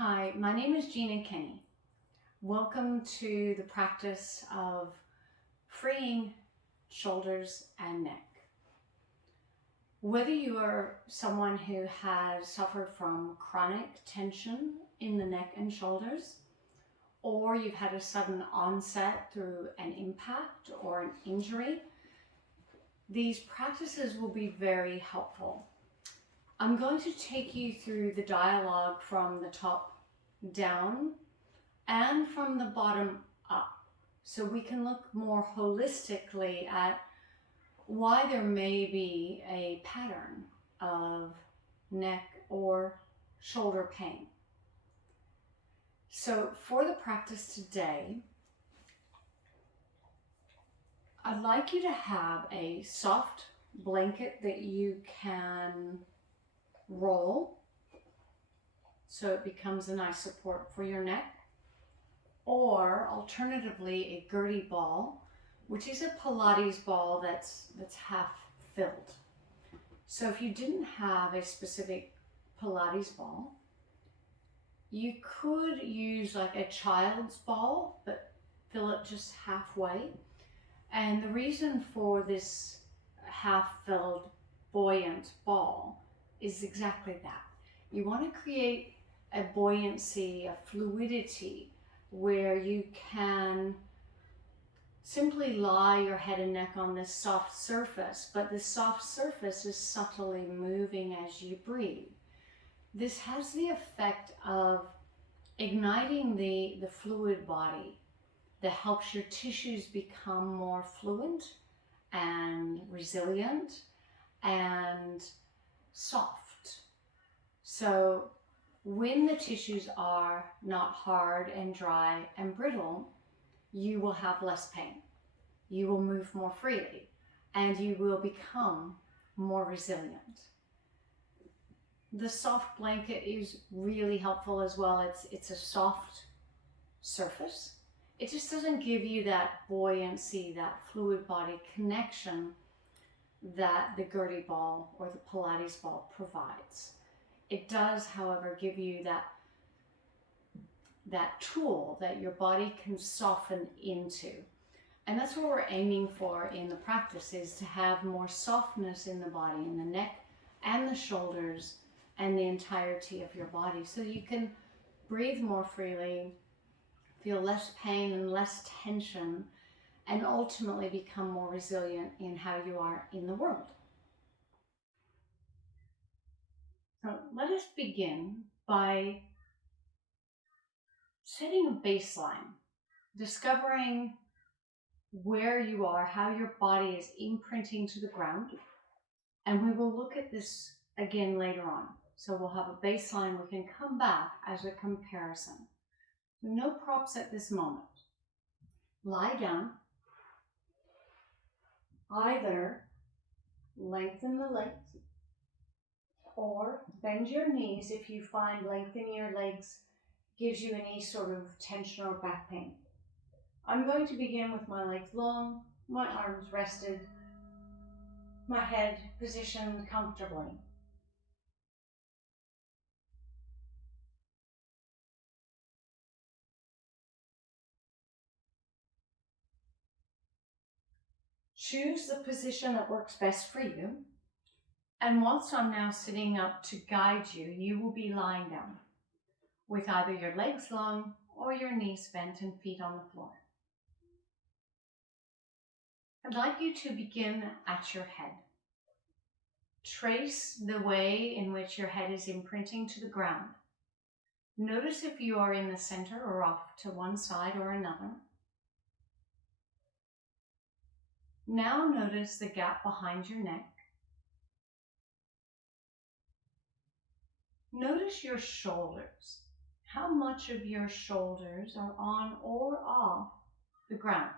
Hi, my name is Gina Kenny. Welcome to the practice of freeing shoulders and neck. Whether you are someone who has suffered from chronic tension in the neck and shoulders, or you've had a sudden onset through an impact or an injury, these practices will be very helpful. I'm going to take you through the dialogue from the top down and from the bottom up, so we can look more holistically at why there may be a pattern of neck or shoulder pain. So for the practice today, I'd like you to have a soft blanket that you can roll so it becomes a nice support for your neck, or alternatively a gurney ball, which is a Pilates ball that's half filled. So if you didn't have a specific Pilates ball, you could use like a child's ball, but fill it just halfway. And the reason for this half-filled buoyant ball is exactly that. You want to create a buoyancy, a fluidity, where you can simply lie your head and neck on this soft surface, but the soft surface is subtly moving as you breathe. This has the effect of igniting the fluid body that helps your tissues become more fluent and resilient and soft. So when the tissues are not hard and dry and brittle, you will have less pain. You will move more freely and you will become more resilient. The soft blanket is really helpful as well. It's a soft surface. It just doesn't give you that buoyancy, that fluid body connection that the gurney ball or the Pilates ball provides. It does, however, give you that tool that your body can soften into. And that's what we're aiming for in the practice, is to have more softness in the body, in the neck and the shoulders and the entirety of your body, so you can breathe more freely, feel less pain and less tension, and ultimately become more resilient in how you are in the world. So let us begin by setting a baseline, discovering where you are, how your body is imprinting to the ground. And we will look at this again later on. So we'll have a baseline, we can come back as a comparison. No props at this moment. Lie down. Either lengthen the legs or bend your knees if you find lengthening your legs gives you any sort of tension or back pain. I'm going to begin with my legs long, my arms rested, my head positioned comfortably. Choose the position that works best for you. And whilst I'm now sitting up to guide you, you will be lying down with either your legs long or your knees bent and feet on the floor. I'd like you to begin at your head. Trace the way in which your head is imprinting to the ground. Notice if you are in the center or off to one side or another. Now notice the gap behind your neck. Notice your shoulders. How much of your shoulders are on or off the ground?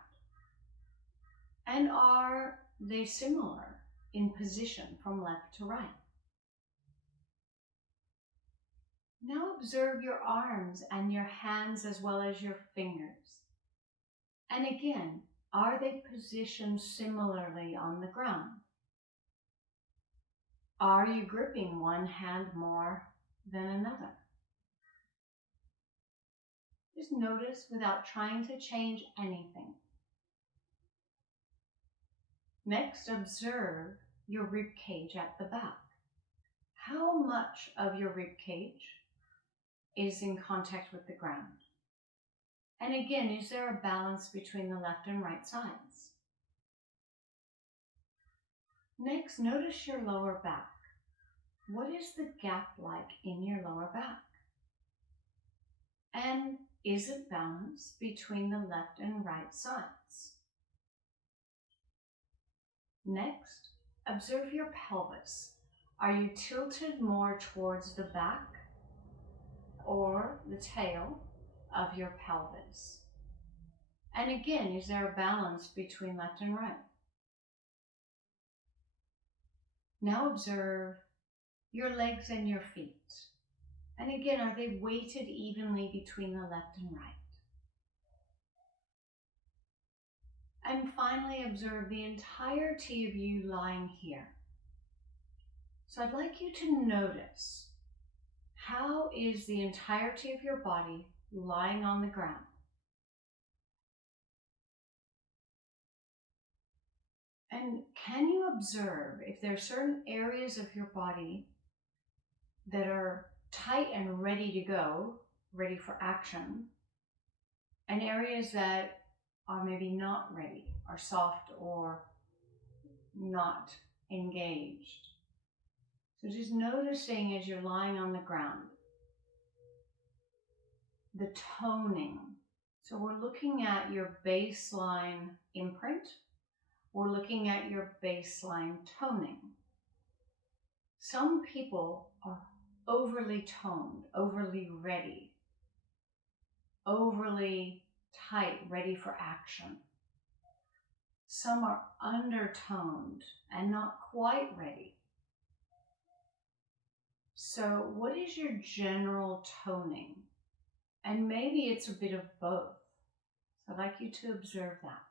And are they similar in position from left to right? Now observe your arms and your hands as well as your fingers. And again, are they positioned similarly on the ground? Are you gripping one hand more than another? Just notice without trying to change anything. Next, observe your rib cage at the back. How much of your rib cage is in contact with the ground? And again, is there a balance between the left and right sides? Next, notice your lower back. What is the gap like in your lower back? And is it balanced between the left and right sides? Next, observe your pelvis. Are you tilted more towards the back or the tail of your pelvis? And again, is there a balance between left and right? Now observe your legs and your feet. And again, are they weighted evenly between the left and right? And finally, observe the entirety of you lying here. So I'd like you to notice, how is the entirety of your body lying on the ground? And can you observe if there are certain areas of your body that are tight and ready to go, ready for action, and areas that are maybe not ready, are soft or not engaged? So just noticing as you're lying on the ground, the toning. So we're looking at your baseline imprint. We're looking at your baseline toning. Some people are overly toned, overly ready, overly tight, ready for action. Some are undertoned and not quite ready. So what is your general toning? And maybe it's a bit of both. So I'd like you to observe that.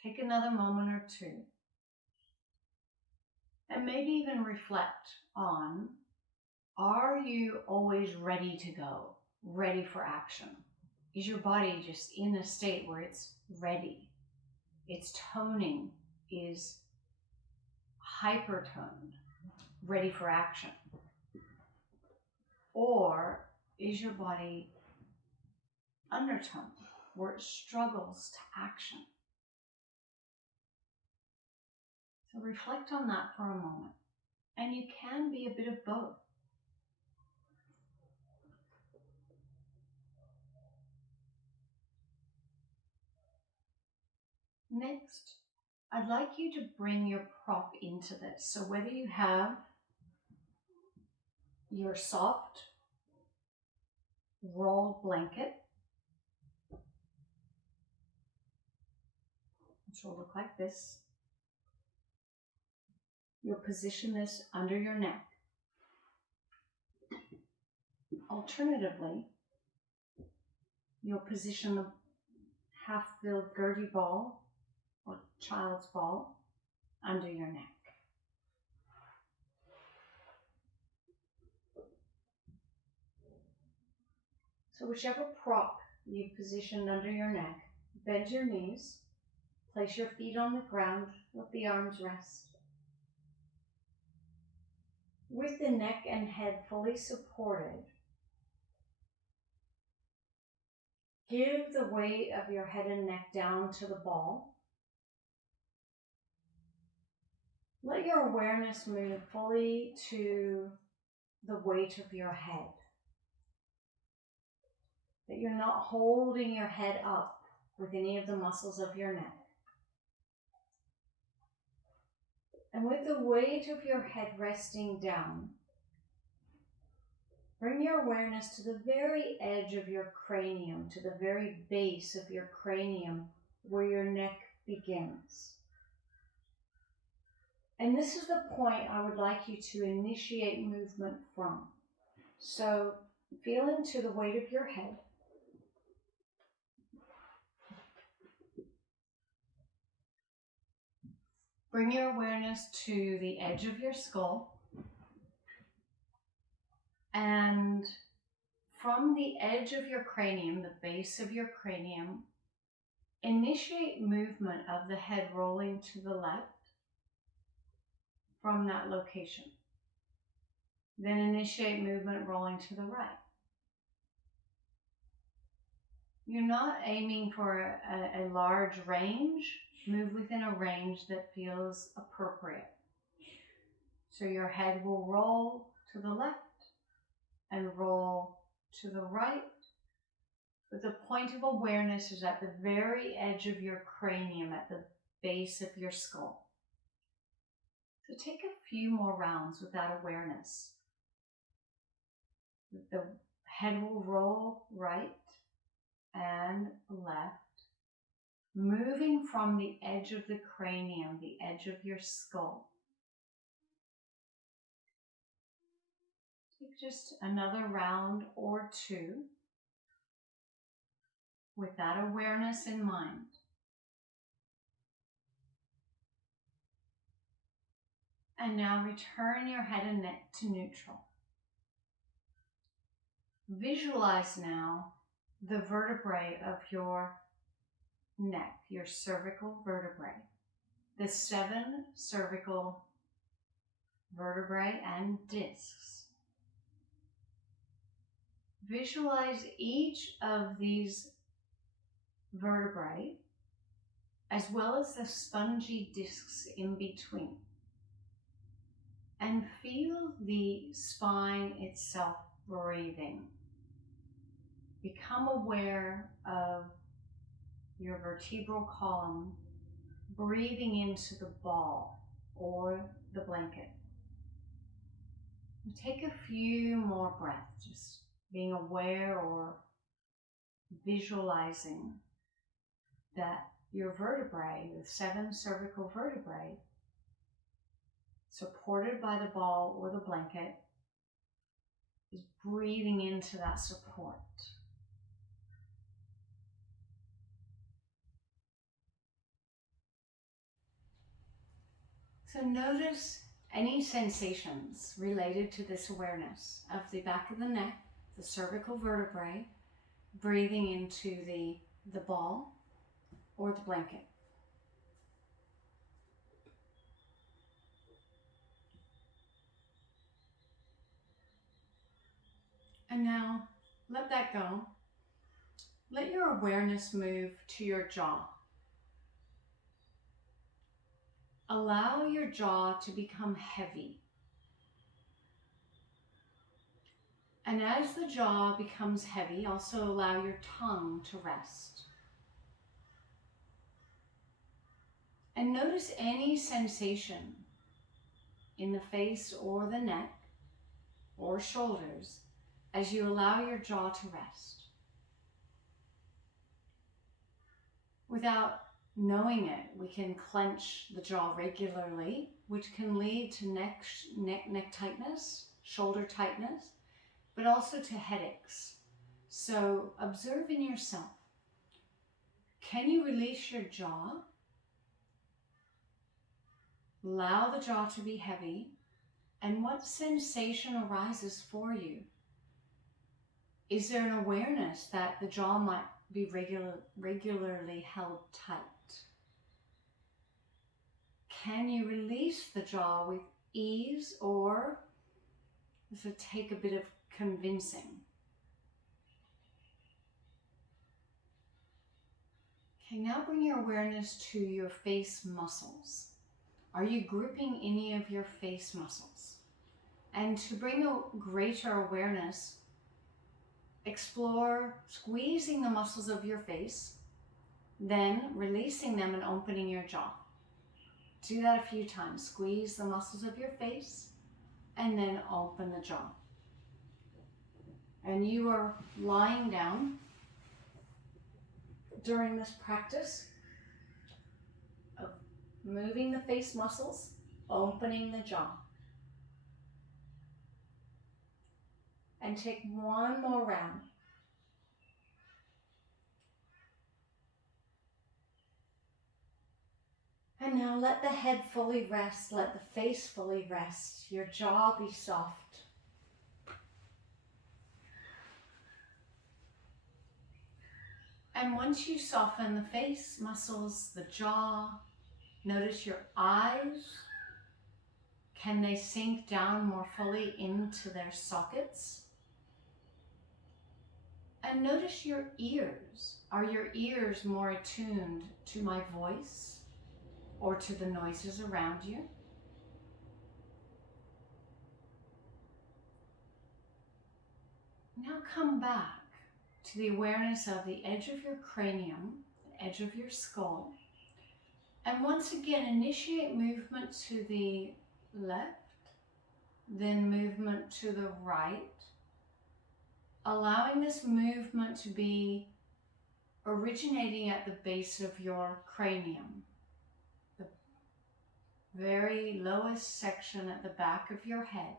Take another moment or two. And maybe even reflect on, are you always ready to go, ready for action? Is your body just in a state where it's ready? Its toning is hypertoned, ready for action? Or is your body undertoned, where it struggles to action? So reflect on that for a moment. And you can be a bit of both. Next, I'd like you to bring your prop into this. So whether you have your soft rolled blanket, which will look like this, you'll position this under your neck. Alternatively, you'll position the half-filled Gertie ball or child's ball under your neck. So whichever prop you positioned under your neck, bend your knees, place your feet on the ground, let the arms rest. With the neck and head fully supported, give the weight of your head and neck down to the ball. Let your awareness move fully to the weight of your head. That you're not holding your head up with any of the muscles of your neck. And with the weight of your head resting down, bring your awareness to the very edge of your cranium, to the very base of your cranium where your neck begins. And this is the point I would like you to initiate movement from. So feel into the weight of your head. Bring your awareness to the edge of your skull. And from the edge of your cranium, the base of your cranium, initiate movement of the head rolling to the left from that location. Then initiate movement rolling to the right. You're not aiming for a large range. Move within a range that feels appropriate. So your head will roll to the left and roll to the right. But the point of awareness is at the very edge of your cranium, at the base of your skull. So take a few more rounds with that awareness. The head will roll right and left, moving from the edge of the cranium, the edge of your skull. Take just another round or two with that awareness in mind. And now return your head and neck to neutral. Visualize now the vertebrae of your neck, your cervical vertebrae, the 7 cervical vertebrae and discs. Visualize each of these vertebrae as well as the spongy discs in between. And feel the spine itself breathing. Become aware of your vertebral column breathing into the ball or the blanket. Take a few more breaths, just being aware or visualizing that your vertebrae, the 7 cervical vertebrae, supported by the ball or the blanket, is breathing into that support. So notice any sensations related to this awareness of the back of the neck, the cervical vertebrae, breathing into the ball or the blanket. And now let that go. Let your awareness move to your jaw. Allow your jaw to become heavy. And as the jaw becomes heavy, also allow your tongue to rest. And notice any sensation in the face or the neck or shoulders as you allow your jaw to rest. Without knowing it, we can clench the jaw regularly, which can lead to neck tightness, shoulder tightness, but also to headaches. So observe in yourself. Can you release your jaw? Allow the jaw to be heavy. And what sensation arises for you? Is there an awareness that the jaw might be regularly held tight? Can you release the jaw with ease, or does it take a bit of convincing? Okay, now bring your awareness to your face muscles. Are you gripping any of your face muscles? And to bring a greater awareness, explore squeezing the muscles of your face, then releasing them and opening your jaw. Do that a few times. Squeeze the muscles of your face and then open the jaw. And you are lying down during this practice of moving the face muscles, opening the jaw. And take one more round. And now let the head fully rest, let the face fully rest, your jaw be soft. And once you soften the face muscles, the jaw, notice your eyes. Can they sink down more fully into their sockets? And notice your ears. Are your ears more attuned to my voice or to the noises around you? Now come back to the awareness of the edge of your cranium, the edge of your skull. And once again, initiate movement to the left, then movement to the right, allowing this movement to be originating at the base of your cranium, the very lowest section at the back of your head.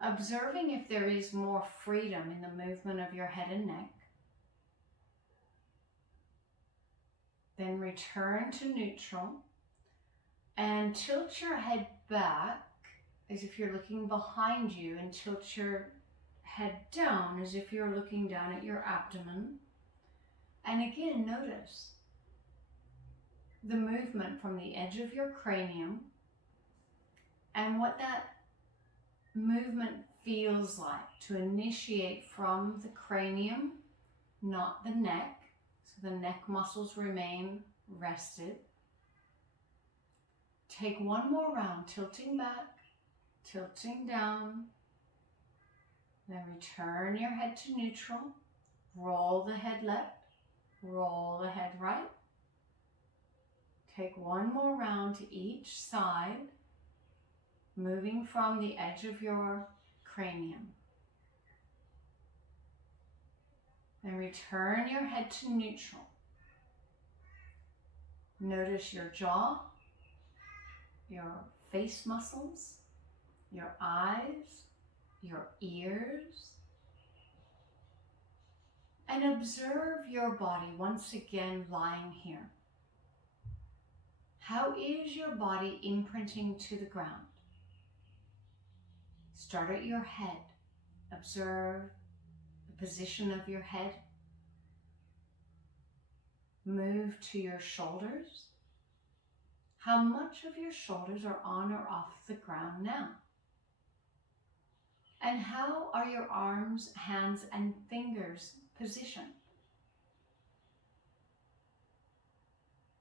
Observing if there is more freedom in the movement of your head and neck. Then return to neutral and tilt your head back as if you're looking behind you, and tilt your head down as if you're looking down at your abdomen. And again, notice the movement from the edge of your cranium and what that movement feels like to initiate from the cranium, not the neck. So the neck muscles remain rested. Take one more round, tilting back, tilting down. Then return your head to neutral. Roll the head left, roll the head right. Take one more round to each side, moving from the edge of your cranium. Then return your head to neutral. Notice your jaw, your face muscles, your eyes, your ears, and observe your body once again lying here. How is your body imprinting to the ground? Start at your head. Observe the position of your head. Move to your shoulders. How much of your shoulders are on or off the ground now? And how are your arms, hands, and fingers positioned?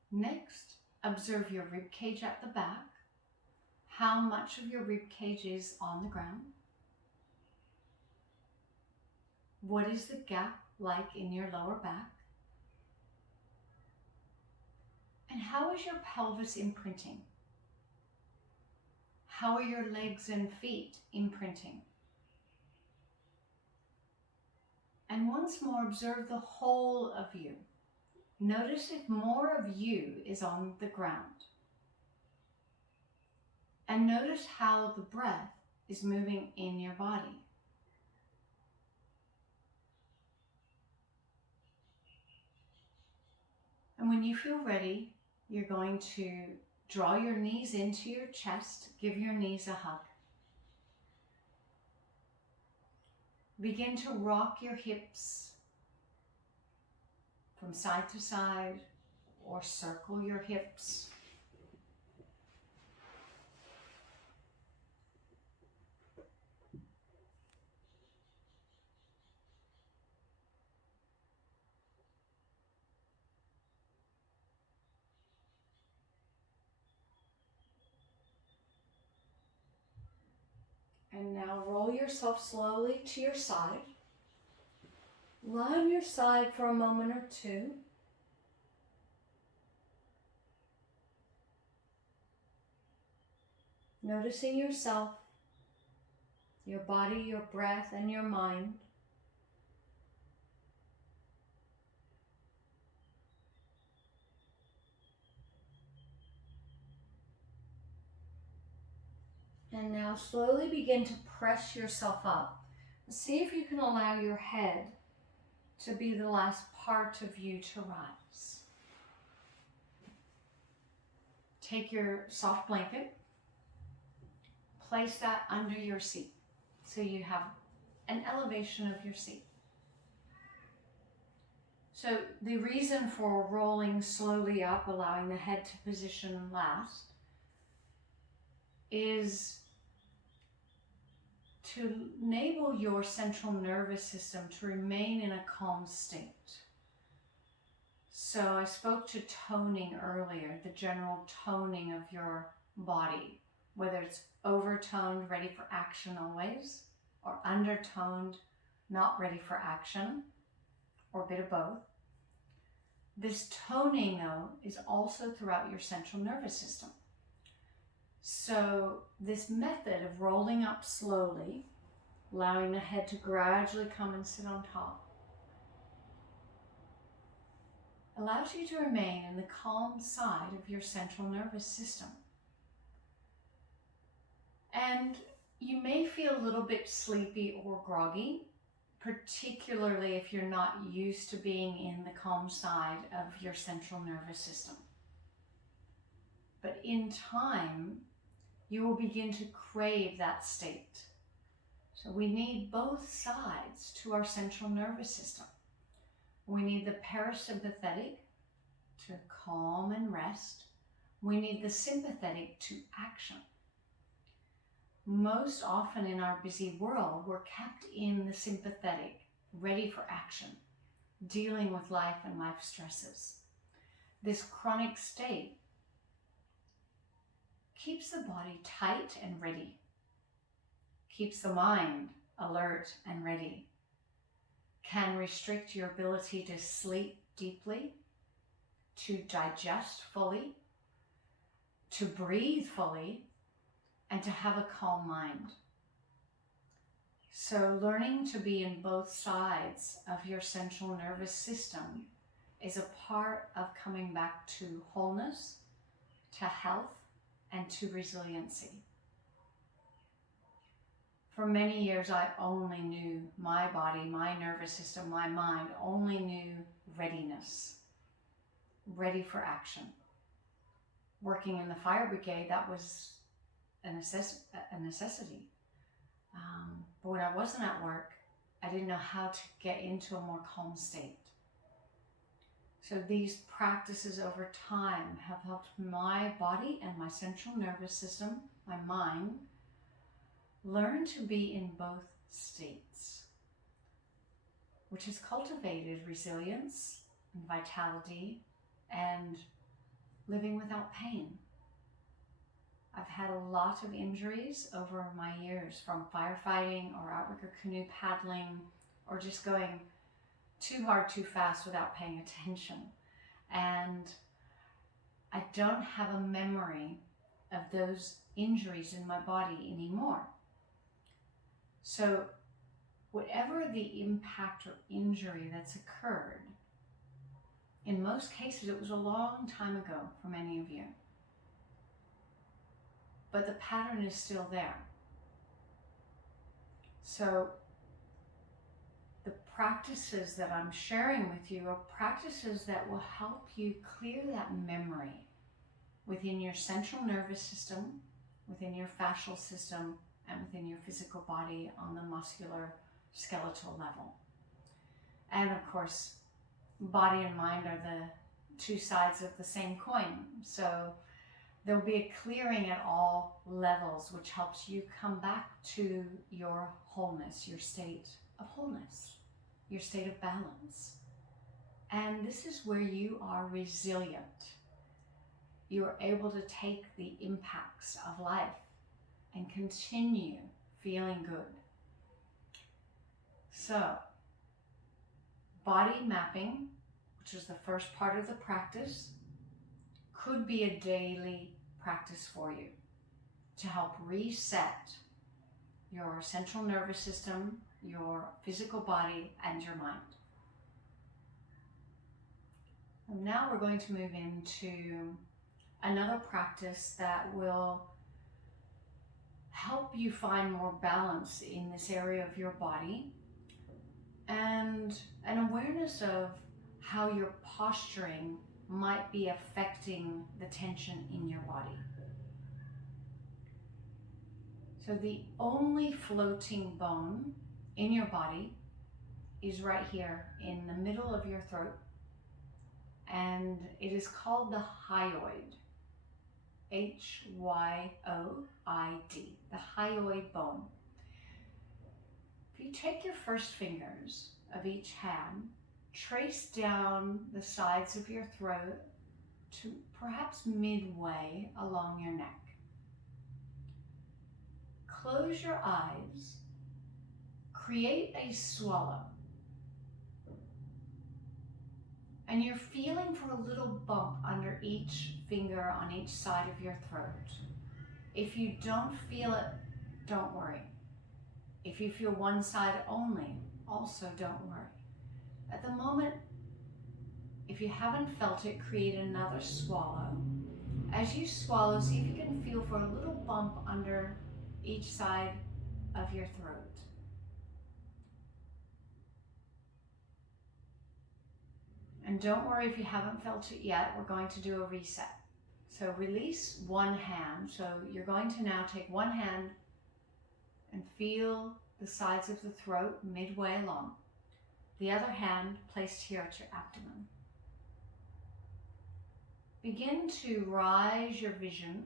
Next, observe your rib cage at the back. How much of your rib cage is on the ground? What is the gap like in your lower back? And how is your pelvis imprinting? How are your legs and feet imprinting? And once more, observe the whole of you. Notice if more of you is on the ground. And notice how the breath is moving in your body. And when you feel ready, you're going to draw your knees into your chest, give your knees a hug. Begin to rock your hips from side to side or circle your hips. And now roll yourself slowly to your side. Lie on your side for a moment or two. Noticing yourself, your body, your breath, and your mind. And now slowly begin to press yourself up. See if you can allow your head to be the last part of you to rise. Take your soft blanket, place that under your seat so you have an elevation of your seat. So the reason for rolling slowly up, allowing the head to position last, is to enable your central nervous system to remain in a calm state. So I spoke to toning earlier, the general toning of your body, whether it's overtoned, ready for action always, or undertoned, not ready for action, or a bit of both. This toning, though, is also throughout your central nervous system. So this method of rolling up slowly, allowing the head to gradually come and sit on top, allows you to remain in the calm side of your central nervous system. And you may feel a little bit sleepy or groggy, particularly if you're not used to being in the calm side of your central nervous system. But in time, you will begin to crave that state. So we need both sides to our central nervous system. We need the parasympathetic to calm and rest. We need the sympathetic to action. Most often in our busy world, we're kept in the sympathetic, ready for action, dealing with life and life stresses. This chronic state keeps the body tight and ready, keeps the mind alert and ready, can restrict your ability to sleep deeply, to digest fully, to breathe fully, and to have a calm mind. So learning to be in both sides of your central nervous system is a part of coming back to wholeness, to health, and to resiliency. For many years, I only knew my body, my nervous system, my mind only knew readiness, ready for action. Working in the fire brigade, that was a necessity. But when I wasn't at work, I didn't know how to get into a more calm state. So these practices over time have helped my body and my central nervous system, my mind, learn to be in both states, which has cultivated resilience and vitality and living without pain. I've had a lot of injuries over my years from firefighting or outrigger canoe paddling or just going too hard, too fast without paying attention. And I don't have a memory of those injuries in my body anymore. So whatever the impact or injury that's occurred, in most cases it was a long time ago for many of you, but the pattern is still there. So the practices that I'm sharing with you are practices that will help you clear that memory within your central nervous system, within your fascial system, and within your physical body on the muscular skeletal level. And of course, body and mind are the two sides of the same coin. So there'll be a clearing at all levels, which helps you come back to your wholeness, your state of wholeness, your state of balance. And this is where you are resilient. You are able to take the impacts of life and continue feeling good. So, body mapping, which is the first part of the practice, could be a daily practice for you to help reset your central nervous system, your physical body, and your mind. And now we're going to move into another practice that will help you find more balance in this area of your body and an awareness of how your posturing might be affecting the tension in your body. So the only floating bone in your body is right here in the middle of your throat, and it is called the hyoid. H-Y-O-I-D, the hyoid bone. If you take your first fingers of each hand, trace down the sides of your throat to perhaps midway along your neck. Close your eyes, create a swallow, and you're feeling for a little bump under each finger on each side of your throat. If you don't feel it, don't worry. If you feel one side only, also don't worry. At the moment, if you haven't felt it, create another swallow. As you swallow, see if you can feel for a little bump under each side of your throat. And don't worry if you haven't felt it yet, we're going to do a reset. So release one hand. So you're going to now take one hand and feel the sides of the throat midway along. The other hand placed here at your abdomen. Begin to rise your vision,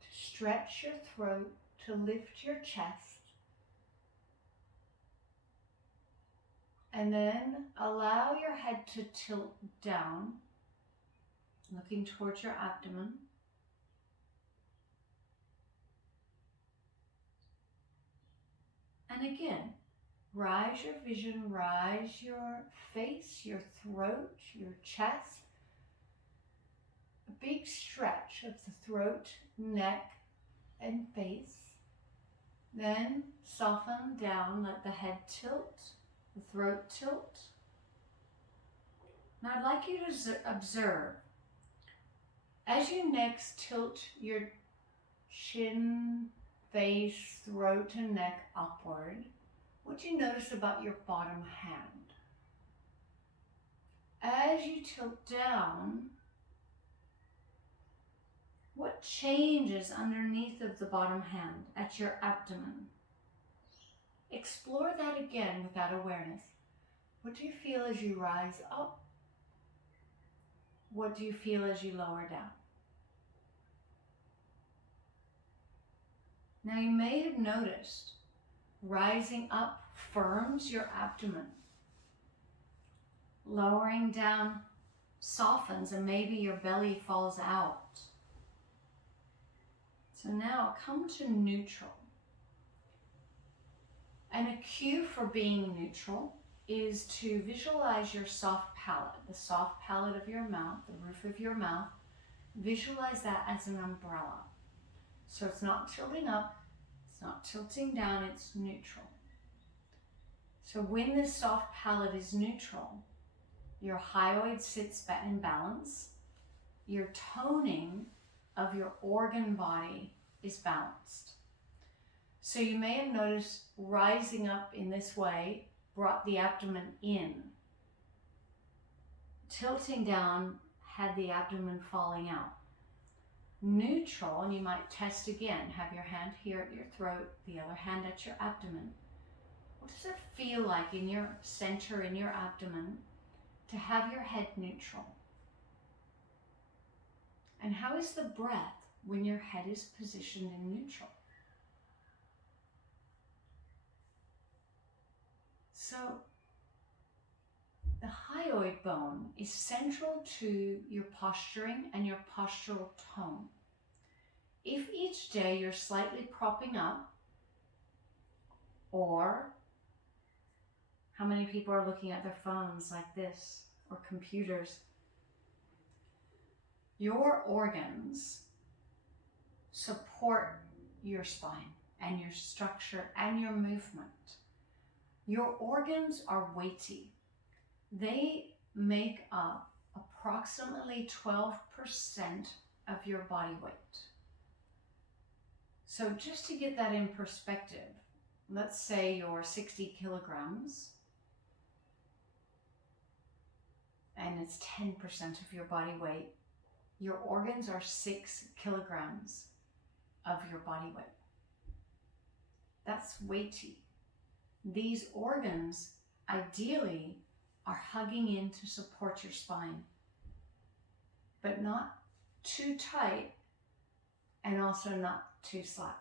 to stretch your throat, to lift your chest. And then allow your head to tilt down, looking towards your abdomen. And again, rise your vision, rise your face, your throat, your chest. A big stretch of the throat, neck, and face. Then soften down, let the head tilt, the throat tilt. Now I'd like you to observe, as you next tilt your chin, face, throat, and neck upward, what do you notice about your bottom hand? As you tilt down, what changes underneath of the bottom hand at your abdomen? Explore that again with that awareness. What do you feel as you rise up? What do you feel as you lower down? Now you may have noticed rising up firms your abdomen. Lowering down softens and maybe your belly falls out. So now come to neutral. And a cue for being neutral is to visualize your soft palate, the soft palate of your mouth, the roof of your mouth. Visualize that as an umbrella. So it's not tilting up, it's not tilting down, it's neutral. So when this soft palate is neutral, your hyoid sits in balance, your toning of your organ body is balanced. So you may have noticed rising up in this way brought the abdomen in. Tilting down had the abdomen falling out. Neutral, and you might test again, have your hand here at your throat, the other hand at your abdomen. What does it feel like in your center, in your abdomen, to have your head neutral? And how is the breath when your head is positioned in neutral? So the hyoid bone is central to your posturing and your postural tone. If each day you're slightly propping up, or how many people are looking at their phones like this, or computers, your organs support your spine and your structure and your movement. Your organs are weighty. They make up approximately 12% of your body weight. So just to get that in perspective, let's say you're 60 kilograms and it's 10% of your body weight. Your organs are 6 kilograms of your body weight. That's weighty. These organs ideally are hugging in to support your spine. but not too tight and also not too slack.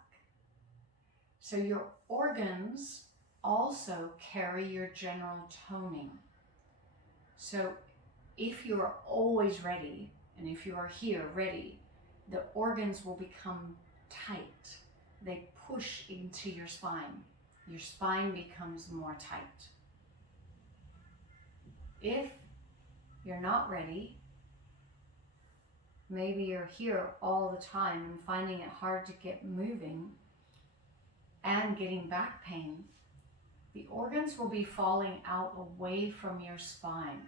So your organs also carry your general toning. So if you are always ready, and if you are here ready, the organs will become tight. They push into your spine. Your spine becomes more tight. If you're not ready, maybe you're here all the time and finding it hard to get moving and getting back pain, the organs will be falling out away from your spine.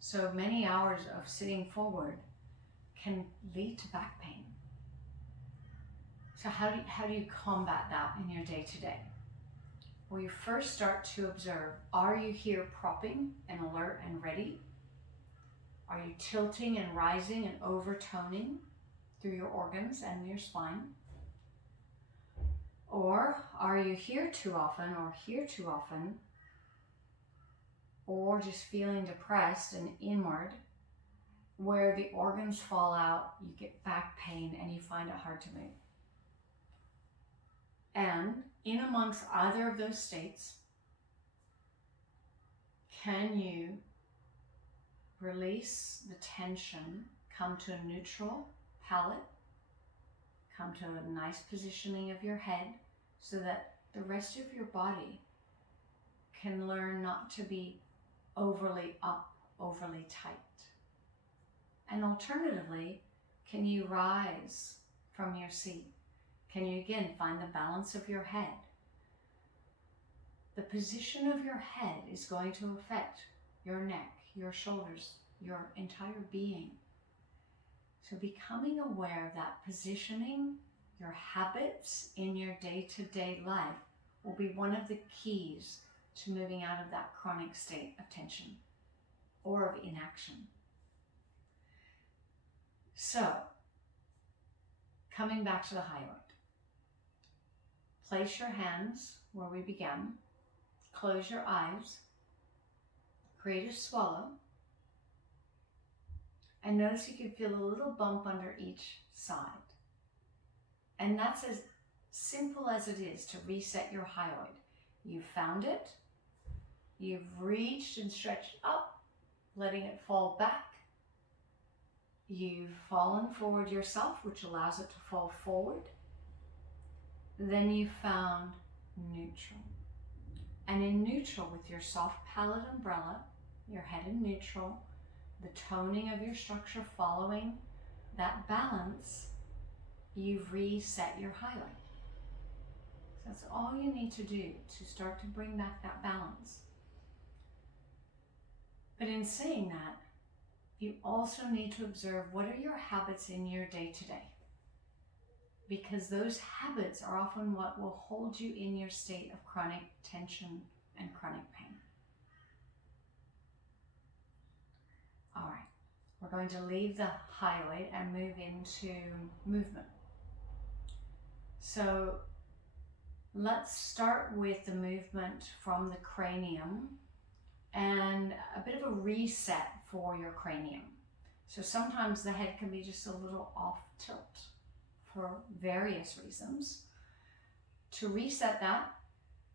So many hours of sitting forward can lead to back pain. So how do you combat that in your day-to-day? Well, you first start to observe, are you here propping and alert and ready? Are you tilting and rising and overtoning through your organs and your spine? Or are you here too often or here too often, or just feeling depressed and inward, where the organs fall out, you get back pain and you find it hard to move? And in amongst either of those states, can you release the tension, come to a neutral palate, come to a nice positioning of your head so that the rest of your body can learn not to be overly up, overly tight? And alternatively, can you rise from your seat? Can you again find the balance of your head? The position of your head is going to affect your neck, your shoulders, your entire being. So becoming aware of that positioning, your habits in your day-to-day life will be one of the keys to moving out of that chronic state of tension or of inaction. So, coming back to the hyoid. Place your hands where we began. Close your eyes. Create a swallow. And notice you can feel a little bump under each side. And that's as simple as it is to reset your hyoid. You found it. You've reached and stretched up, letting it fall back. You've fallen forward yourself, which allows it to fall forward. Then you found neutral. And in neutral, with your soft palate umbrella, your head in neutral, the toning of your structure following that balance, you've reset your hyoid. So that's all you need to do to start to bring back that balance. But in saying that, you also need to observe, what are your habits in your day-to-day? Because those habits are often what will hold you in your state of chronic tension and chronic pain. All right, we're going to leave the hyoid and move into movement. So let's start with the movement from the cranium and a bit of a reset for your cranium. So sometimes the head can be just a little off tilt for various reasons. To reset that,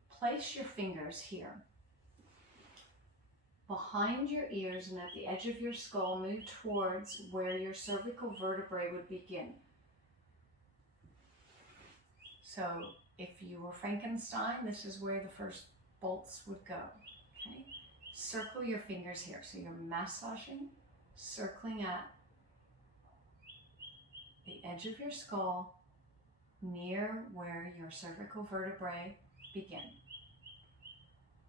place your fingers here behind your ears and at the edge of your skull. Move towards where your cervical vertebrae would begin. So if you were Frankenstein, this is where the first bolts would go. Okay? Circle your fingers here. So you're massaging, circling at the edge of your skull, near where your cervical vertebrae begin.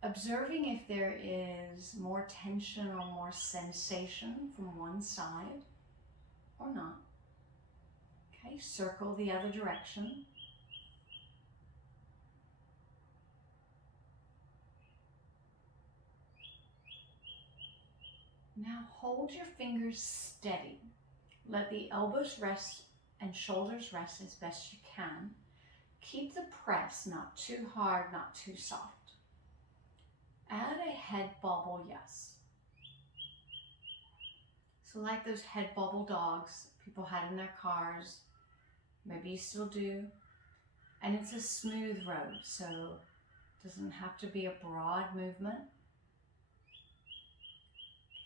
Observing if there is more tension or more sensation from one side or not. Okay, circle the other direction. Now hold your fingers steady. Let the elbows rest and shoulders rest as best you can. Keep the press not too hard, not too soft. Add a head bobble, yes. So like those head bobble dogs people had in their cars, maybe you still do, and it's a smooth road, so it doesn't have to be a broad movement.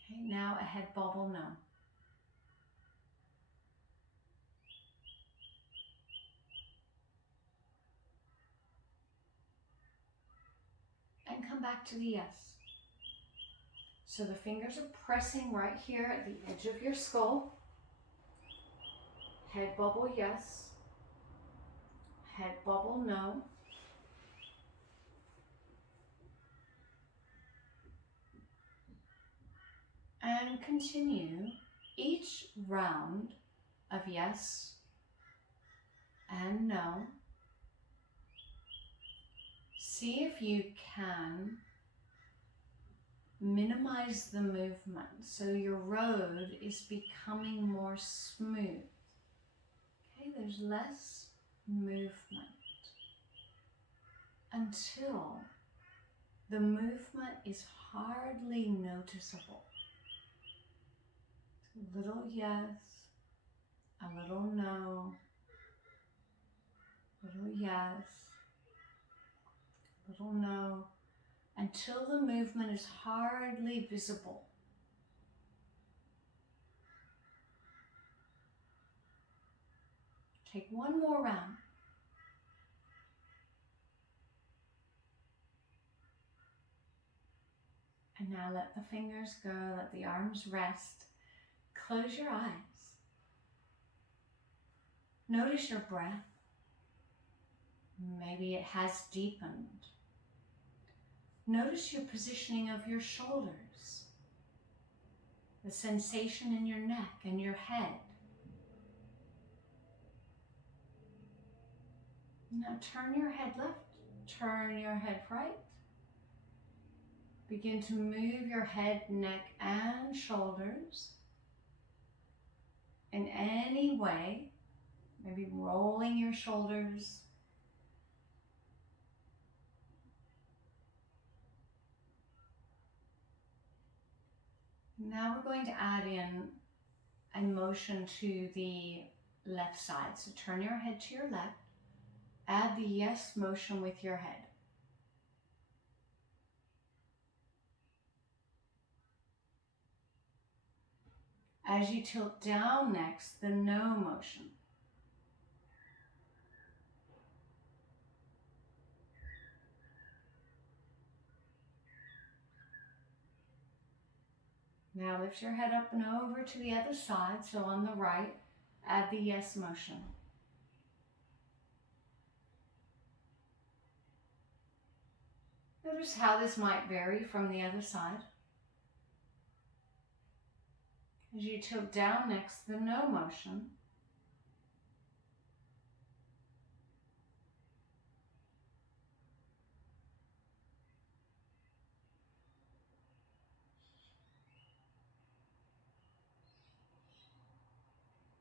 Okay, now a head bobble no. And come back to the yes. So the fingers are pressing right here at the edge of your skull. Head bubble yes. Head bubble no. And continue each round of yes and no. See if you can minimize the movement so your road is becoming more smooth. Okay, there's less movement until the movement is hardly noticeable. A little yes, a little no, a little yes, a little no, until the movement is hardly visible. Take one more round. And now let the fingers go, let the arms rest. Close your eyes. Notice your breath. Maybe it has deepened. Notice your positioning of your shoulders, the sensation in your neck and your head. Now turn your head left, turn your head right. Begin to move your head, neck, and shoulders in any way. Maybe rolling your shoulders. Now we're going to add in a motion to the left side. So turn your head to your left. Add the yes motion with your head. As you tilt down next, the no motion. Now lift your head up and over to the other side. So on the right, add the yes motion. Notice how this might vary from the other side. As you tilt down next, the no motion.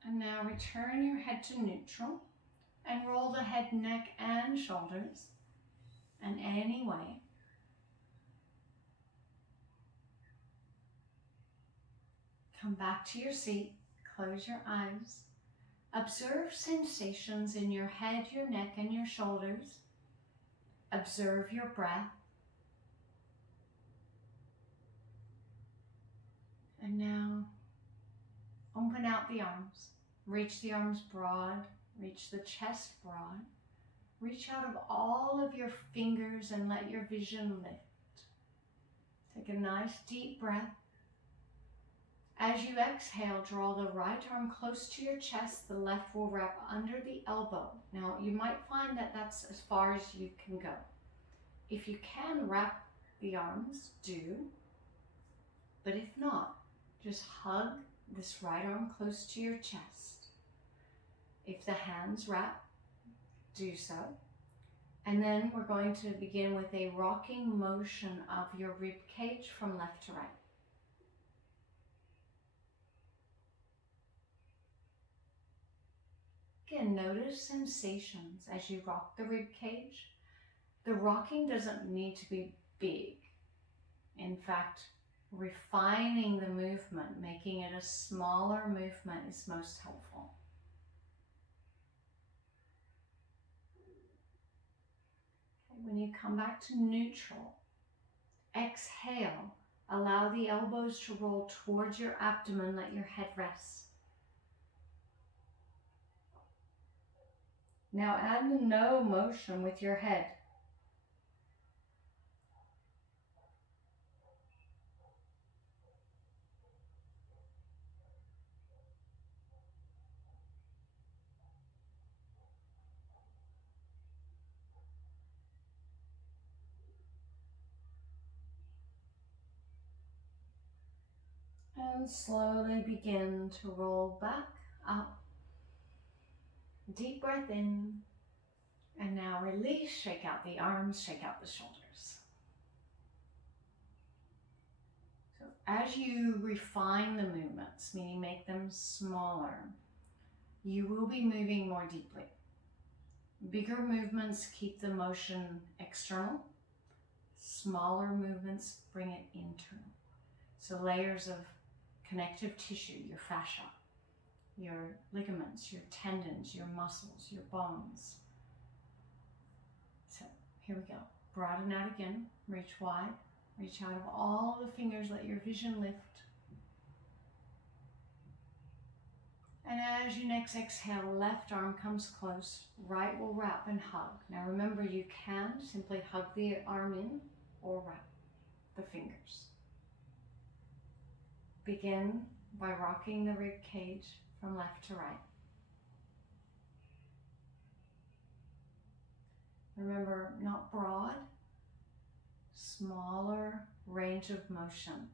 And now return your head to neutral and roll the head, neck, and shoulders in any way. Come back to your seat, close your eyes. Observe sensations in your head, your neck, and your shoulders. Observe your breath. And now open out the arms. Reach the arms broad, reach the chest broad. Reach out of all of your fingers and let your vision lift. Take a nice deep breath. As you exhale, draw the right arm close to your chest. The left will wrap under the elbow. Now, you might find that that's as far as you can go. If you can wrap the arms, do. But if not, just hug this right arm close to your chest. If the hands wrap, do so. And then we're going to begin with a rocking motion of your rib cage from left to right. Again, notice sensations as you rock the rib cage. The rocking doesn't need to be big. In fact, refining the movement, making it a smaller movement is most helpful. Okay, when you come back to neutral, exhale. Allow the elbows to roll towards your abdomen. Let your head rest. Now add no motion with your head. And slowly begin to roll back up. Deep breath in. And now release, shake out the arms, shake out the shoulders. So as you refine the movements, meaning make them smaller, you will be moving more deeply. Bigger movements keep the motion external. Smaller movements bring it internal. So layers of connective tissue, your fascia, your ligaments, your tendons, your muscles, your bones. So here we go. Broaden out again. Reach wide. Reach out of all the fingers. Let your vision lift. And as you next exhale, left arm comes close. Right will wrap and hug. Now remember, you can simply hug the arm in or wrap the fingers. Begin by rocking the rib cage from left to right. Remember, not broad, smaller range of motion.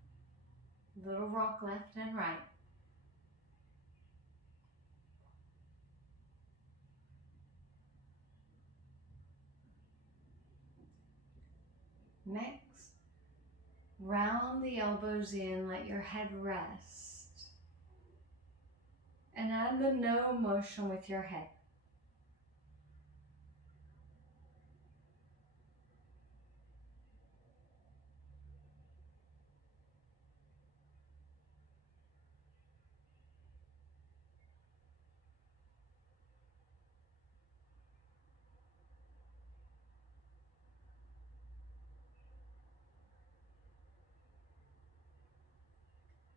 Little rock left and right. Next, round the elbows in, let your head rest. And add the no motion with your head.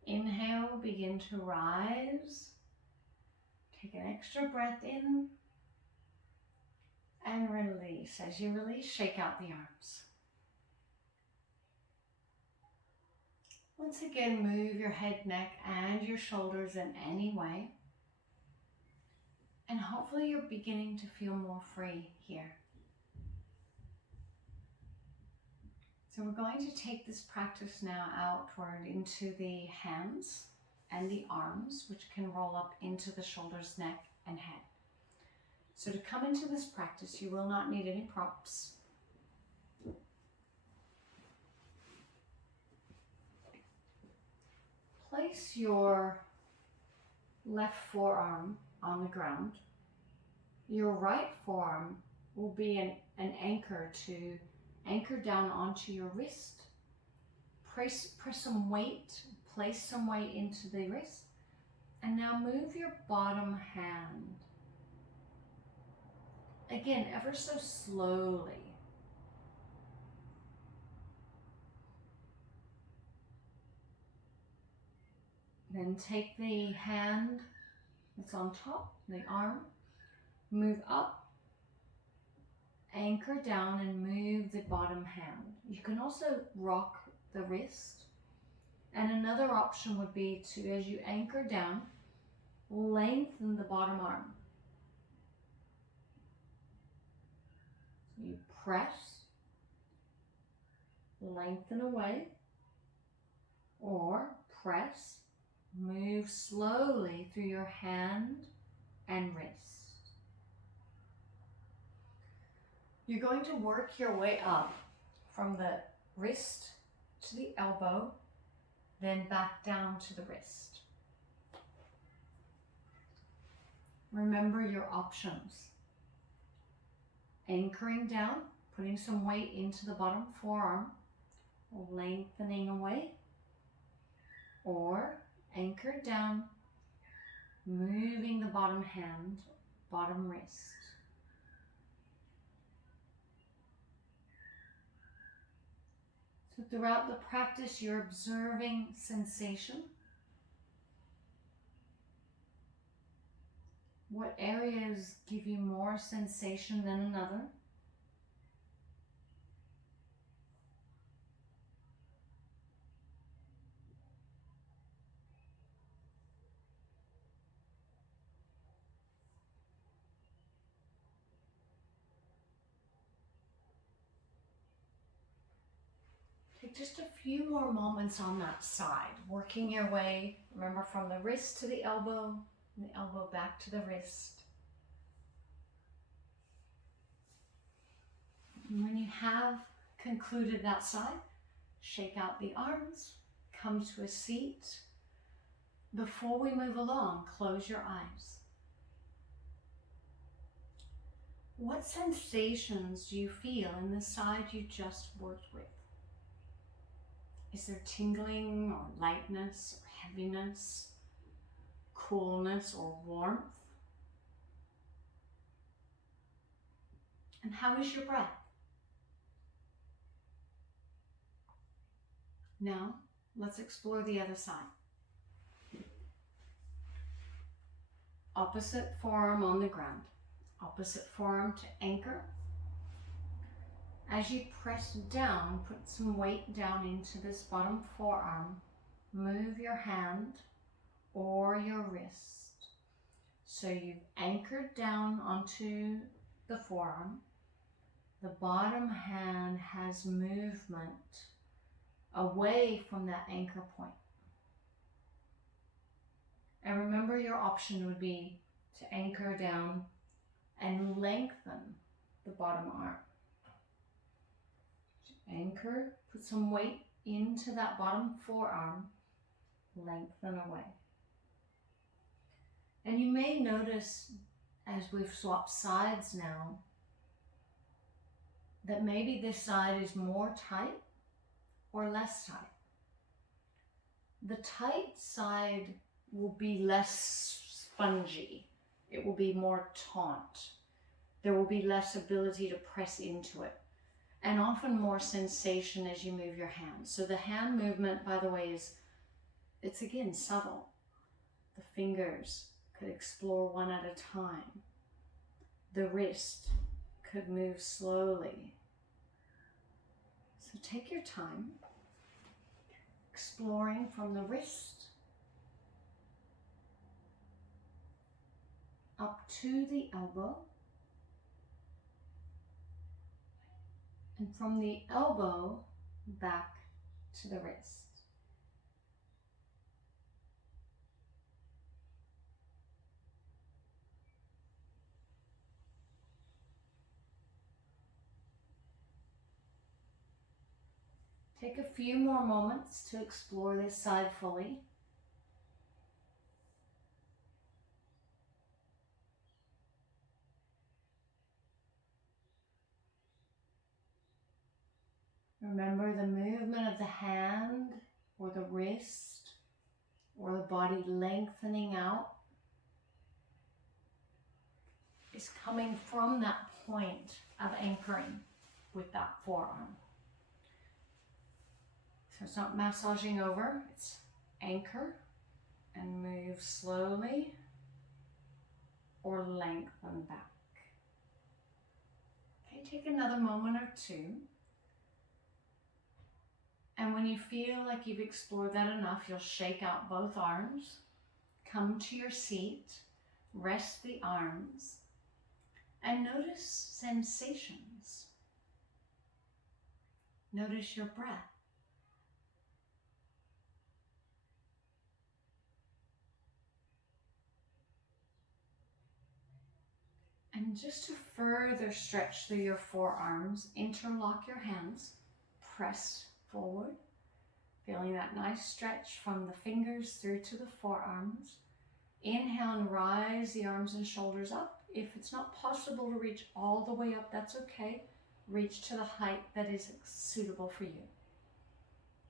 Inhale, begin to rise. Take an extra breath in and release. As you release, shake out the arms. Once again, move your head, neck, and your shoulders in any way. And hopefully you're beginning to feel more free here. So we're going to take this practice now outward into the hands and the arms, which can roll up into the shoulders, neck, and head. So to come into this practice, you will not need any props. Place your left forearm on the ground. Your right forearm will be an anchor to anchor down onto your wrist. Press some weight, place some weight into the wrist. And now move your bottom hand. Again, ever so slowly. Then take the hand that's on top, the arm, move up, anchor down, and move the bottom hand. You can also rock the wrist. And another option would be to, as you anchor down, lengthen the bottom arm. So you press, lengthen away, or press, move slowly through your hand and wrist. You're going to work your way up from the wrist to the elbow, then back down to the wrist. Remember your options. Anchoring down, putting some weight into the bottom forearm, lengthening away, or anchor down, moving the bottom hand, bottom wrist. So throughout the practice, you're observing sensation. What areas give you more sensation than another? Take just a few more moments on that side, working your way, remember, from the wrist to the elbow, and the elbow back to the wrist. And when you have concluded that side, shake out the arms, come to a seat. Before we move along, close your eyes. What sensations do you feel in the side you just worked with? Is there tingling or lightness or heaviness, coolness or warmth? And how is your breath? Now, let's explore the other side. Opposite forearm on the ground. Opposite forearm to anchor. As you press down, put some weight down into this bottom forearm. Move your hand or your wrist. So you've anchored down onto the forearm. The bottom hand has movement away from that anchor point. And remember, your option would be to anchor down and lengthen the bottom arm. Anchor, put some weight into that bottom forearm, lengthen away. And you may notice, as we've swapped sides now, that maybe this side is more tight or less tight. The tight side will be less spongy. It will be more taut. There will be less ability to press into it, and often more sensation as you move your hands. So the hand movement, by the way, it's again subtle. The fingers could explore one at a time. The wrist could move slowly. So take your time, exploring from the wrist up to the elbow, and from the elbow back to the wrist. Take a few more moments to explore this side fully. Remember, the movement of the hand or the wrist or the body lengthening out is coming from that point of anchoring with that forearm. So it's not massaging over, it's anchor and move slowly or lengthen back. Okay, take another moment or two. And when you feel like you've explored that enough, you'll shake out both arms, come to your seat, rest the arms, and notice sensations. Notice your breath. And just to further stretch through your forearms, interlock your hands, press forward, feeling that nice stretch from the fingers through to the forearms. Inhale and rise the arms and shoulders up. If it's not possible to reach all the way up, that's okay. Reach to the height that is suitable for you.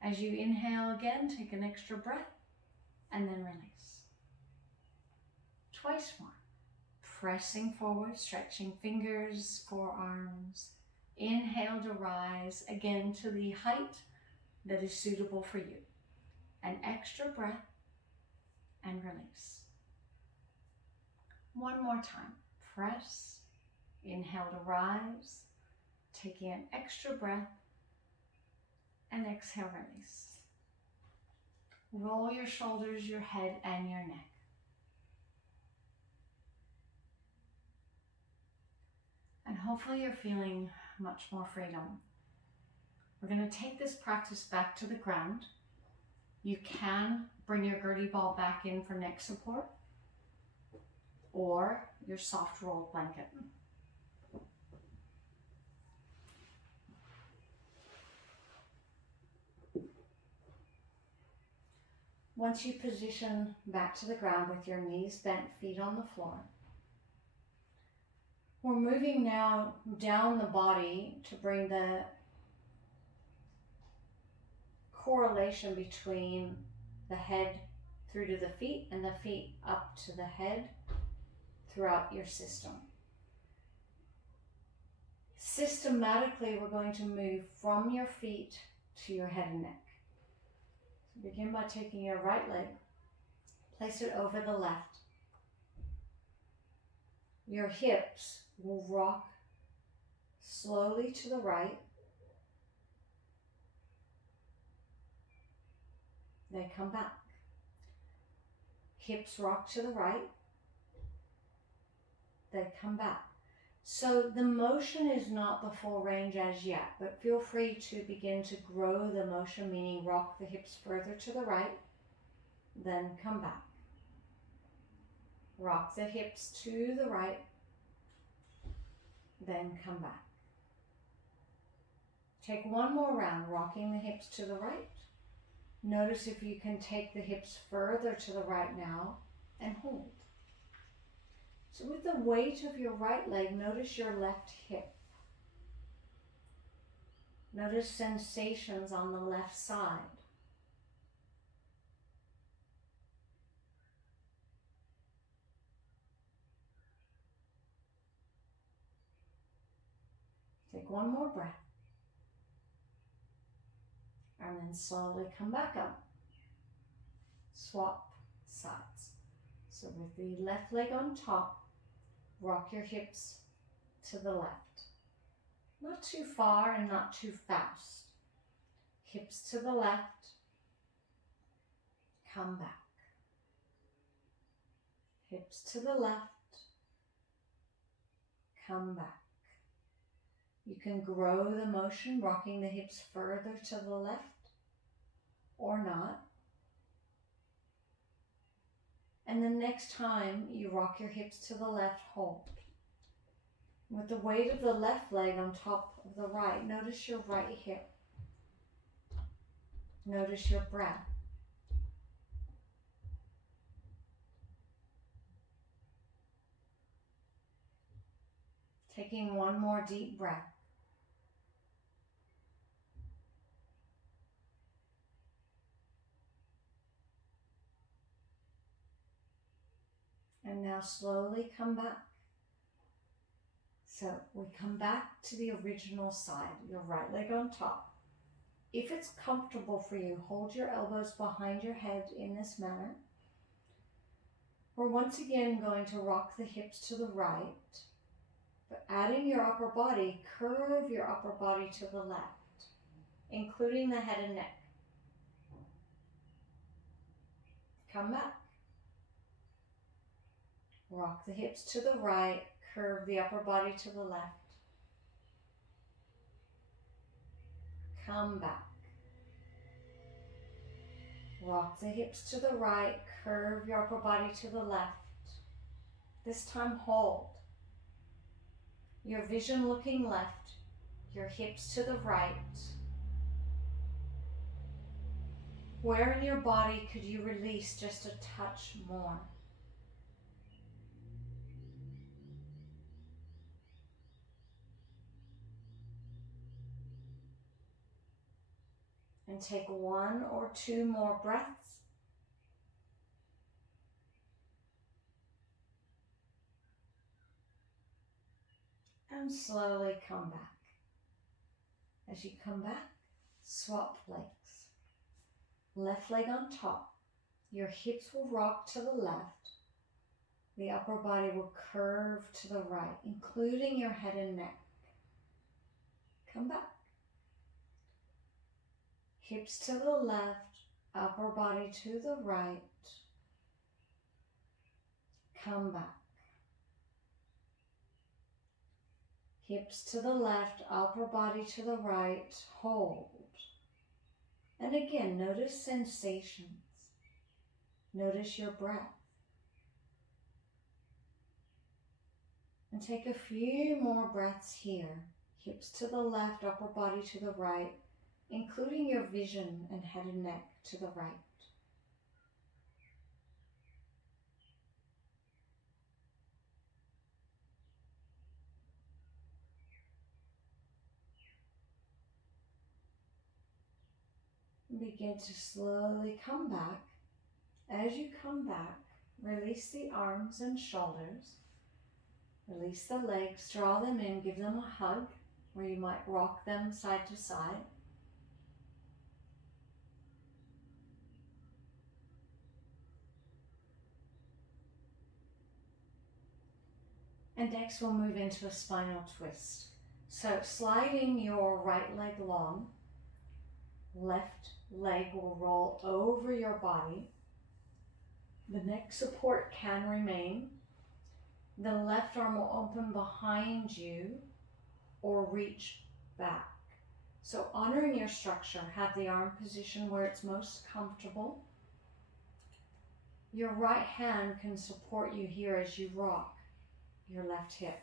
As you inhale again, take an extra breath. and then release. Twice more. Pressing forward, stretching fingers, forearms. Inhale to rise again to the height that is suitable for you. An extra breath and release. One more time. Press. Inhale to rise. Taking an extra breath and exhale, release. Roll your shoulders, your head, and your neck. And hopefully you're feeling much more freedom. We're going to take this practice back to the ground. You can bring your Gertie ball back in for neck support or your soft rolled blanket. Once you position back to the ground with your knees bent, feet on the floor, we're moving now down the body to bring the correlation between the head through to the feet and the feet up to the head throughout your system. Systematically, we're going to move from your feet to your head and neck. So begin by taking your right leg, place it over the left. Your hips will rock slowly to the right. They come back. Hips rock to the right. They come back. So the motion is not the full range as yet, but feel free to begin to grow the motion, meaning rock the hips further to the right, then come back. Rock the hips to the right, then come back. Take one more round, rocking the hips to the right. Notice if you can take the hips further to the right now and hold. So with the weight of your right leg, notice your left hip. Notice sensations on the left side. Take one more breath. And then slowly come back up. Swap sides. So with the left leg on top, rock your hips to the left. Not too far and not too fast. Hips to the left. Come back. Hips to the left. Come back. You can grow the motion, rocking the hips further to the left or not. And the next time you rock your hips to the left, hold. With the weight of the left leg on top of the right, notice your right hip. Notice your breath. Taking one more deep breath. And now slowly come back. So we come back to the original side, your right leg on top. If it's comfortable for you, hold your elbows behind your head in this manner. We're once again going to rock the hips to the right, but adding your upper body, curve your upper body to the left, including the head and neck. Come back. Rock the hips to the right, curve the upper body to the left. Come back. Rock the hips to the right, curve your upper body to the left. This time hold. Your vision looking left, your hips to the right. Where in your body could you release just a touch more? And take one or two more breaths. and slowly come back. As you come back, swap legs. Left leg on top. Your hips will rock to the left. The upper body will curve to the right, including your head and neck. Come back. Hips to the left, upper body to the right. Come back. Hips to the left, upper body to the right. Hold. And again, notice sensations. Notice your breath. And take a few more breaths here. Hips to the left, upper body to the right, including your vision and head and neck to the right. Begin to slowly come back. As you come back, release the arms and shoulders. Release the legs, draw them in, give them a hug, or you might rock them side to side. And next we'll move into a spinal twist. So sliding your right leg long, left leg will roll over your body. The neck support can remain. The left arm will open behind you or reach back. So honoring your structure, have the arm position where it's most comfortable. Your right hand can support you here as you rock your left hip.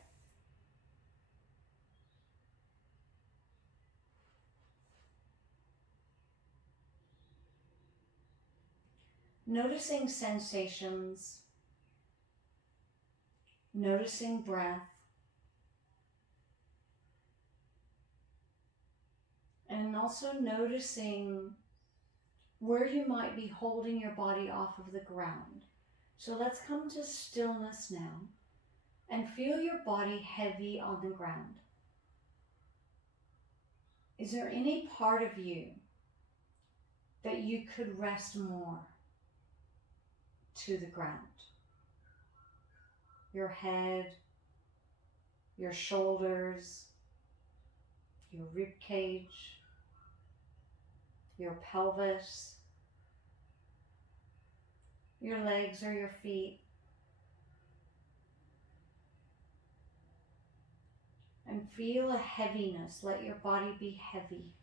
Noticing sensations, noticing breath, and also noticing where you might be holding your body off of the ground. So let's come to stillness now and feel your body heavy on the ground. Is there any part of you that you could rest more to the ground? Your head, your shoulders, your rib cage, your pelvis, your legs or your feet. And feel a heaviness. Let your body be heavy.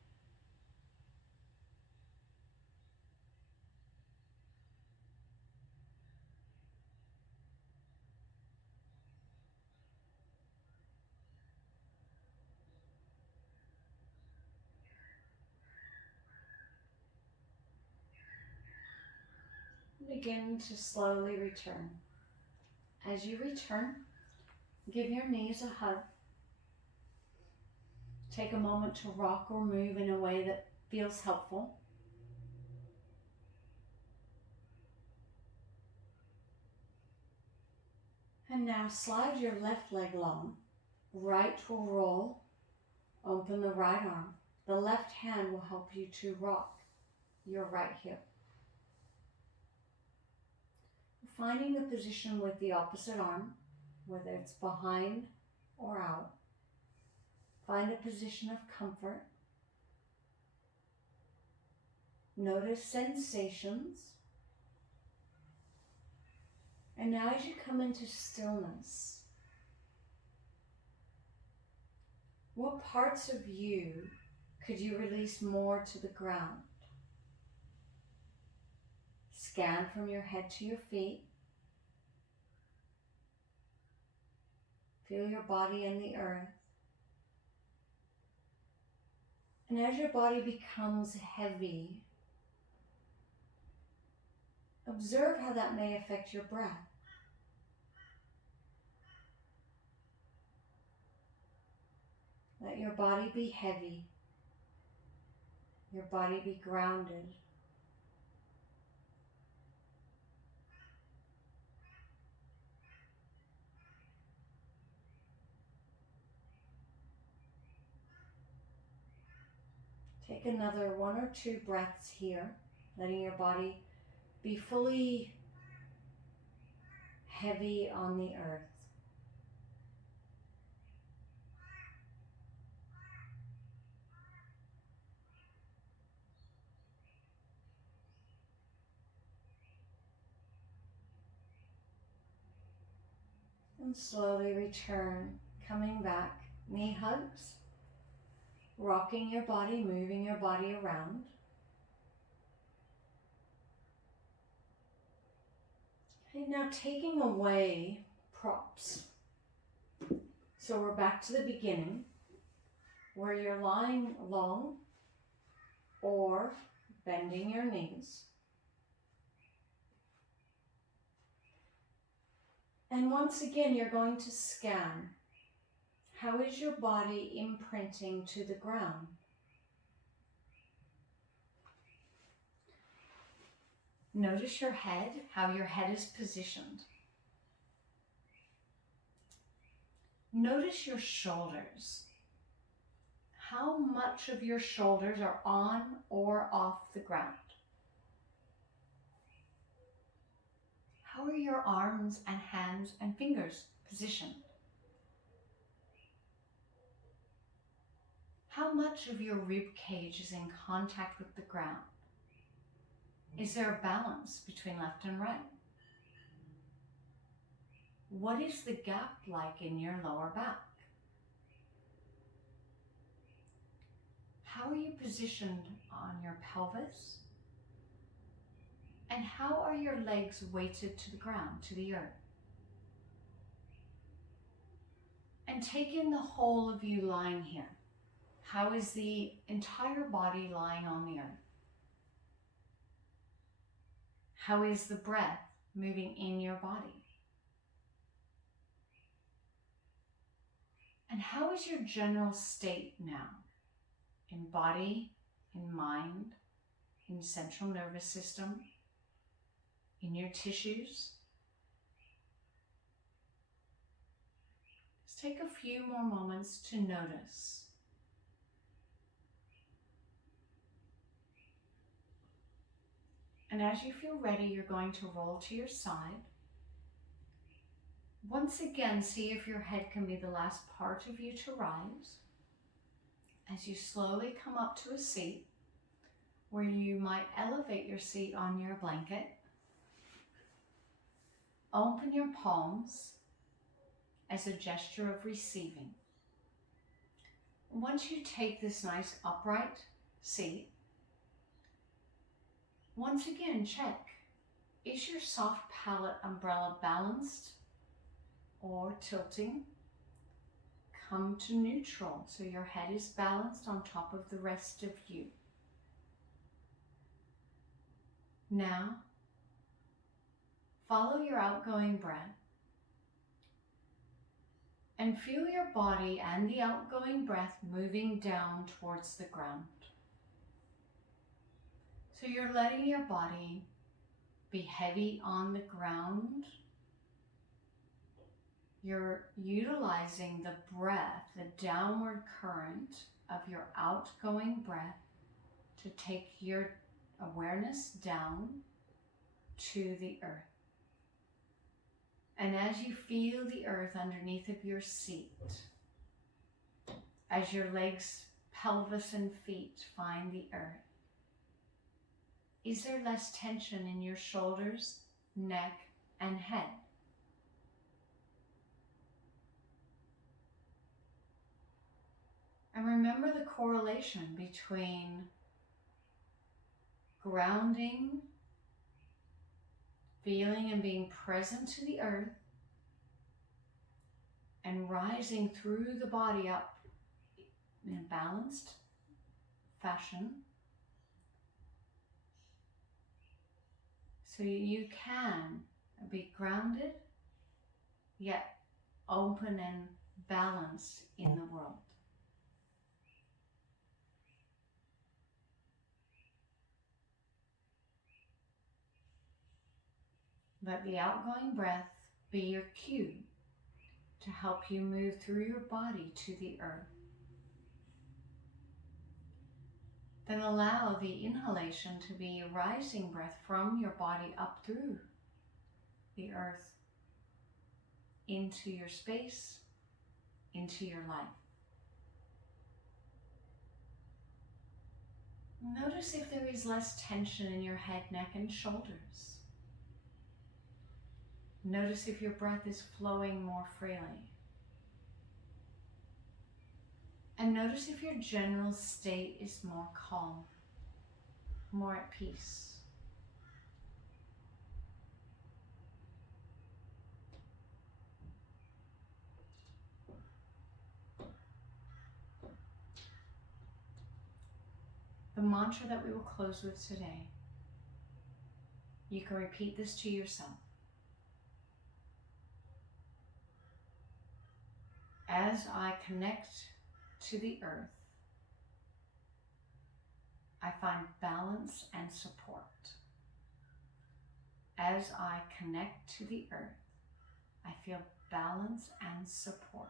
Begin to slowly return. As you return, give your knees a hug. Take a moment to rock or move in a way that feels helpful. And now slide your left leg long. Right will roll. Open the right arm. The left hand will help you to rock your right hip. Finding the position with the opposite arm, whether it's behind or out. Find a position of comfort. Notice sensations. And now as you come into stillness, what parts of you could you release more to the ground? Scan from your head to your feet. Feel your body and the earth. And as your body becomes heavy, observe how that may affect your breath. Let your body be heavy. Your body be grounded. Take another 1 or 2 breaths here, letting your body be fully heavy on the earth. And slowly return, coming back, knee hugs, rocking your body, moving your body around. Okay, now taking away props. So we're back to the beginning, where you're lying long or bending your knees. And once again, you're going to scan. How is your body imprinting to the ground? Notice your head, how your head is positioned. Notice your shoulders. How much of your shoulders are on or off the ground? How are your arms and hands and fingers positioned? How much of your rib cage is in contact with the ground? Is there a balance between left and right? What is the gap like in your lower back? How are you positioned on your pelvis? And how are your legs weighted to the ground, to the earth? And take in the whole of you lying here. How is the entire body lying on the earth? How is the breath moving in your body? And how is your general state now? In body, in mind, in central nervous system, in your tissues? Just take a few more moments to notice. And as you feel ready, you're going to roll to your side. Once again, see if your head can be the last part of you to rise. As you slowly come up to a seat, where you might elevate your seat on your blanket. Open your palms as a gesture of receiving. Once you take this nice upright seat, once again check, is your soft palate umbrella balanced or tilting? Come to neutral so your head is balanced on top of the rest of you. Now, follow your outgoing breath and feel your body and the outgoing breath moving down towards the ground. So you're letting your body be heavy on the ground. You're utilizing the breath, the downward current of your outgoing breath to take your awareness down to the earth. And as you feel the earth underneath of your seat, as your legs, pelvis, and feet find the earth, is there less tension in your shoulders, neck, and head? And remember the correlation between grounding, feeling and being present to the earth, and rising through the body up in a balanced fashion. So you can be grounded, yet open and balanced in the world. Let the outgoing breath be your cue to help you move through your body to the earth. Then allow the inhalation to be a rising breath from your body up through the earth, into your space, into your life. Notice if there is less tension in your head, neck, and shoulders. Notice if your breath is flowing more freely. And notice if your general state is more calm, more at peace. The mantra that we will close with today, you can repeat this to yourself. As I connect to the earth, I find balance and support. As I connect to the earth, I feel balance and support.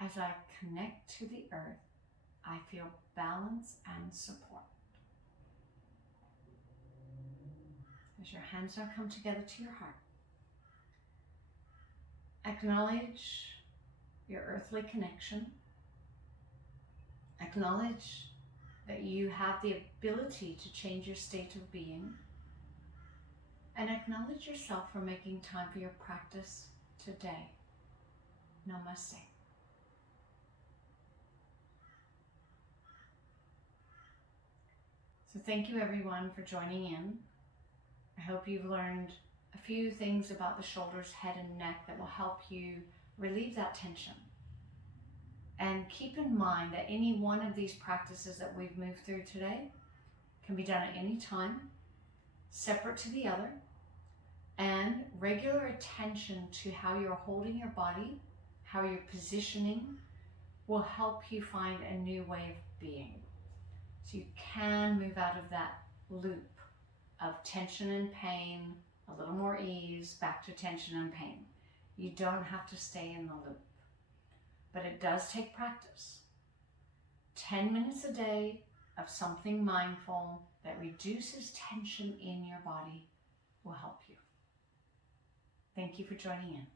As I connect to the earth, I feel balance and support. As your hands now come together to your heart, acknowledge your earthly connection. Acknowledge that you have the ability to change your state of being. And acknowledge yourself for making time for your practice today. Namaste. So thank you everyone for joining in. I hope you've learned a few things about the shoulders, head, and neck that will help you relieve that tension. And keep in mind that any one of these practices that we've moved through today can be done at any time, separate to the other, and regular attention to how you're holding your body, how you're positioning, will help you find a new way of being. So you can move out of that loop of tension and pain, a little more ease, back to tension and pain. You don't have to stay in the loop, but it does take practice. 10 minutes a day of something mindful that reduces tension in your body will help you. Thank you for joining in.